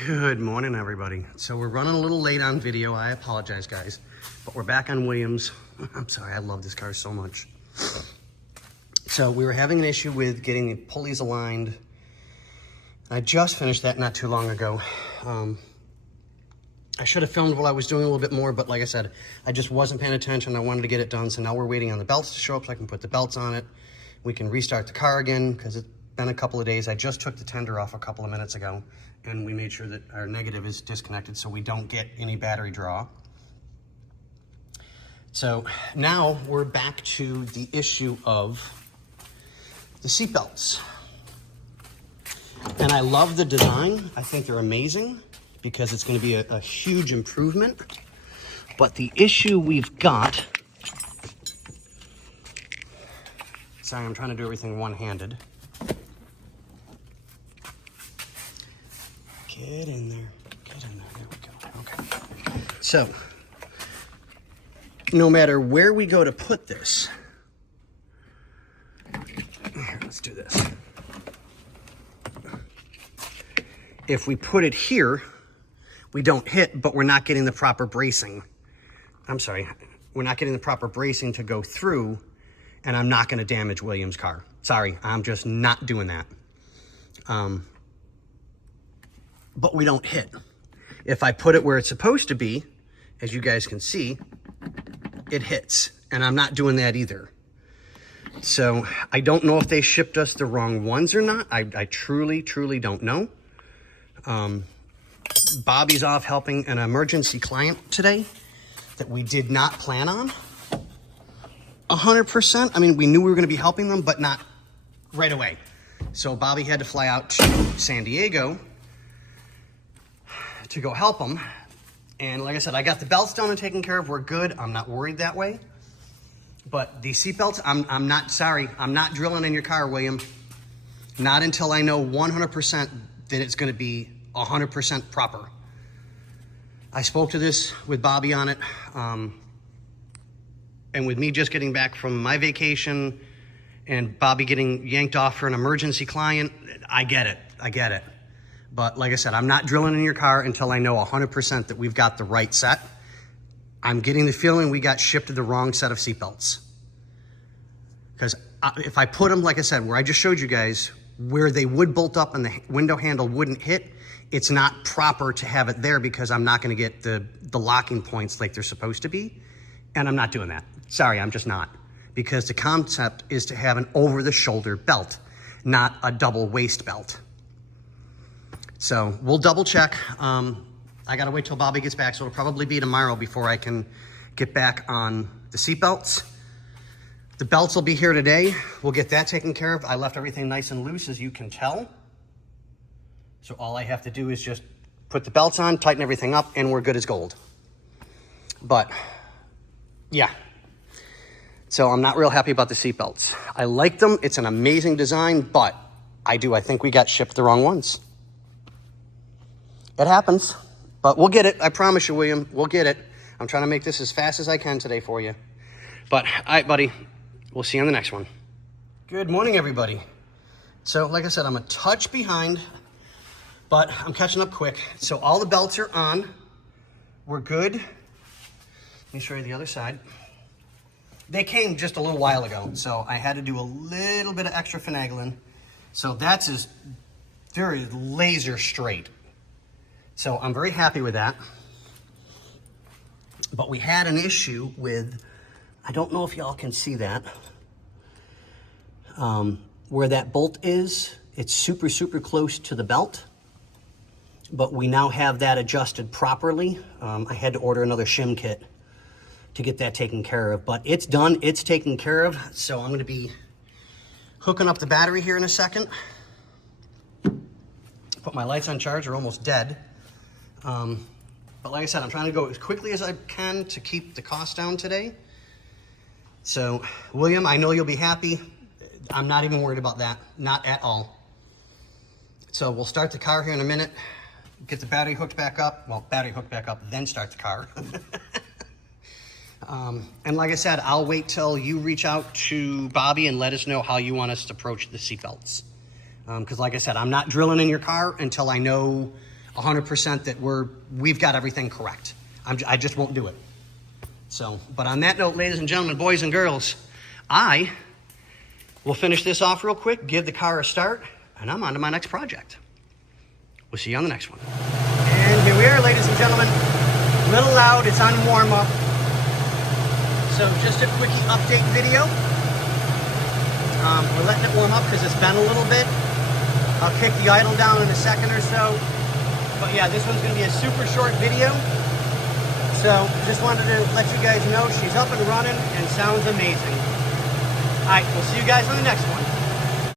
Good morning, everybody. So we're running a little late on video. I apologize, guys, but we're back on Williams. I'm sorry, I love this car so much. So we were having an issue with getting the pulleys aligned. I just finished that not too long ago. I should have filmed while I was doing a little bit more, but like I said, I just wasn't paying attention. I wanted to get it done, so now we're waiting on the belts to show up so I can put the belts on it. We can restart the car again because it's been a couple of days. I just took the tender off a couple of minutes ago, and we made sure that our negative is disconnected so we don't get any battery draw. So now we're back to the issue of the seat belts. And I love the design. I think they're amazing because it's going to be a huge improvement. But the issue we've got, sorry, I'm trying to do everything one-handed. Get in there, there we go, okay. So, no matter where we go to put this, here, let's do this. If we put it here, we don't hit, but we're not getting the proper bracing. I'm sorry, we're not getting the proper bracing to go through, and I'm not gonna damage Williams' car. Sorry, I'm just not doing that. But we don't hit. If I put it where it's supposed to be, as you guys can see, it hits, and I'm not doing that either. So I don't know if they shipped us the wrong ones or not. I truly don't know. Bobby's off helping an emergency client today that we did not plan on 100%. I mean, we knew we were gonna be helping them, but not right away. So Bobby had to fly out to San Diego to go help them. And like I said, I got the belts done and taken care of. We're good. I'm not worried that way. But these seat belts, I'm not sorry. I'm not drilling in your car, William. Not until I know 100% that it's going to be 100% proper. I spoke to this with Bobby on it. And with me just getting back from my vacation and Bobby getting yanked off for an emergency client, I get it. But like I said, I'm not drilling in your car until I know 100% that we've got the right set. I'm getting the feeling we got shipped the wrong set of seatbelts. Because if I put them, like I said, where I just showed you guys, where they would bolt up and the window handle wouldn't hit, it's not proper to have it there because I'm not gonna get the locking points like they're supposed to be. And I'm not doing that. Sorry, I'm just not. Because the concept is to have an over-the-shoulder belt, not a double waist belt. So we'll double check. I gotta wait till Bobby gets back, so it'll probably be tomorrow before I can get back on the seat belts. The belts will be here today. We'll get that taken care of. I left everything nice and loose, as you can tell. So all I have to do is just put the belts on, tighten everything up, and we're good as gold. But yeah. So I'm not real happy about the seat belts. I like them, it's an amazing design, but I think we got shipped the wrong ones. It happens, but we'll get it. I promise you, William, we'll get it. I'm trying to make this as fast as I can today for you. But, all right, buddy, we'll see you on the next one. Good morning, everybody. So, like I said, I'm a touch behind, but I'm catching up quick. So all the belts are on. We're good. Let me show you the other side. They came just a little while ago, so I had to do a little bit of extra finagling. So that's just very laser straight. So I'm very happy with that. But we had an issue with, I don't know if y'all can see that, where that bolt is, it's super close to the belt. But we now have that adjusted properly. I had to order another shim kit to get that taken care of. But it's done, it's taken care of. So I'm gonna be hooking up the battery here in a second. Put my lights on charge, they're almost dead. But like I said, I'm trying to go as quickly as I can to keep the cost down today. So, William, I know you'll be happy. I'm not even worried about that, not at all. So we'll start the car here in a minute, get the battery hooked back up. Well, battery hooked back up, then start the car. And like I said, I'll wait till you reach out to Bobby and let us know how you want us to approach the seatbelts. Because like I said, I'm not drilling in your car until I know 100% that we've got everything correct. I just won't do it. So, but on that note, ladies and gentlemen, boys and girls, I will finish this off real quick, give the car a start, and I'm on to my next project. We'll see you on the next one. And here we are, ladies and gentlemen. A little loud, it's on warm-up. So just a quickie update video. We're letting it warm up because it's been a little bit. I'll kick the idle down in a second or so. But yeah, this one's going to be a super short video. So just wanted to let you guys know she's up and running and sounds amazing. All right, we'll see you guys on the next one.